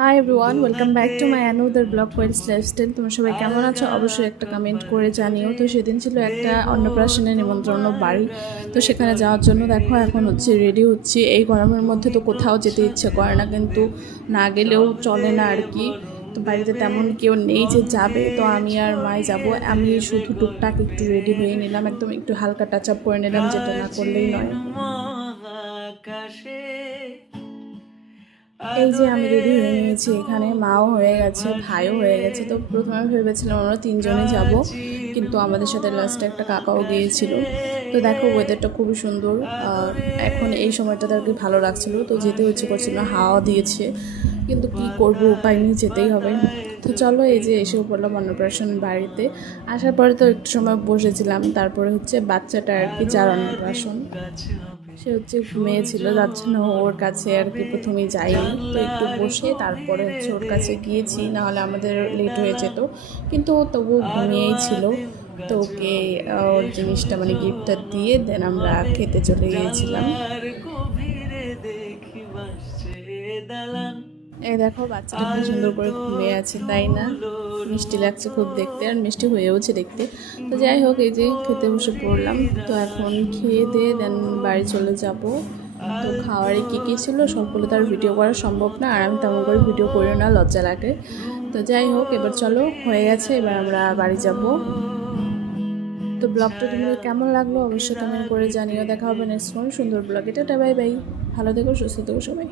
High everyone, welcome back to my another blog Koyel's lifestyle. তোমরা সবাই কেমন আছো? অবশ্যই একটা কমেন্ট করে জানিও। তো সেদিন ছিল একটা অন্নপ্রাশনের নিমন্ত্রণ বাড়ি, তো সেখানে যাওয়ার জন্য দেখো এখন হচ্ছে রেডি হচ্ছি। এই গরমের মধ্যে তো কোথাও যেতে ইচ্ছে করে না, কিন্তু না গেলেও চলে না আর কি। তো বাড়িতে তেমন কেউ নেই যে যাবে, তো আমি আর মাই যাব। আমি শুধু টুকটাক একটু রেডি হয়ে নিলাম, একদম একটু হালকা টাচ আপ করে নিলাম, যেটা না করলেই নয়। এই যে আমি রেডি হয়ে নিয়েছি, এখানে মাও হয়ে গেছে, ভাইও হয়ে গেছে। তো প্রথমে ভেবেছিলাম আমরা তিনজনে যাব, কিন্তু আমাদের সাথে লাস্টে একটা কাকাও গিয়েছিল। তো দেখো ওয়েদারটা খুবই সুন্দর, আর এখন এই সময়টাতে আর কি ভালো লাগছিলো, তো যেতে ইচ্ছে করছিল না, হাওয়া দিয়েছে, কিন্তু কি করব, উপায় নেই, যেতেই হবে। তো চলো, এই যে এসেও পড়লাম অন্নপ্রাশন বাড়িতে। আসার পরে তো একটু সময় বসেছিলাম, তারপরে হচ্ছে বাচ্চাটা আর কি, যার অন্নপ্রাশন, সে হচ্ছে ঘুমিয়েছিল, যাচ্ছে না ওর কাছে আর কি, প্রথমেই যাইনি। তো একটু বসে তারপরে হচ্ছে ওর কাছে গিয়েছি, নাহলে আমাদের লেট হয়ে যেত, কিন্তু ও তবুও ঘুমিয়েই ছিল। তো ওকে ওর জিনিসটা মানে গিফটটা দিয়ে দেন আমরা খেতে চলে গিয়েছিলাম। এই দেখো বাচ্চাটা কি সুন্দর করে ঘুমিয়ে আছে, তাই না? মিষ্টি লাগছে খুব দেখতে, আর মিষ্টি হয়েওছে দেখতে। তো যাই হোক, এই যে খেতে বসে পড়লাম। তো এখন খেয়ে দিয়ে দেন বাড়ি চলে যাব। তো খাওয়ারে কী কী ছিল সবগুলো তো আর ভিডিও করা সম্ভব না, আর আমি তেমন করে ভিডিও করি না, লজ্জা লাগে। তো যাই হোক, এবার চলো, হয়ে গেছে, এবার আমরা বাড়ি যাব। তো ব্লগটা তোমাদের কেমন লাগলো অবশ্যই কমেন্ট করে জানিও। দেখা হবে নেক্সট কোন সুন্দর ব্লগে। টাটা, বাই বাই, ভালো থেকো, সুস্থ থেকো সবাই।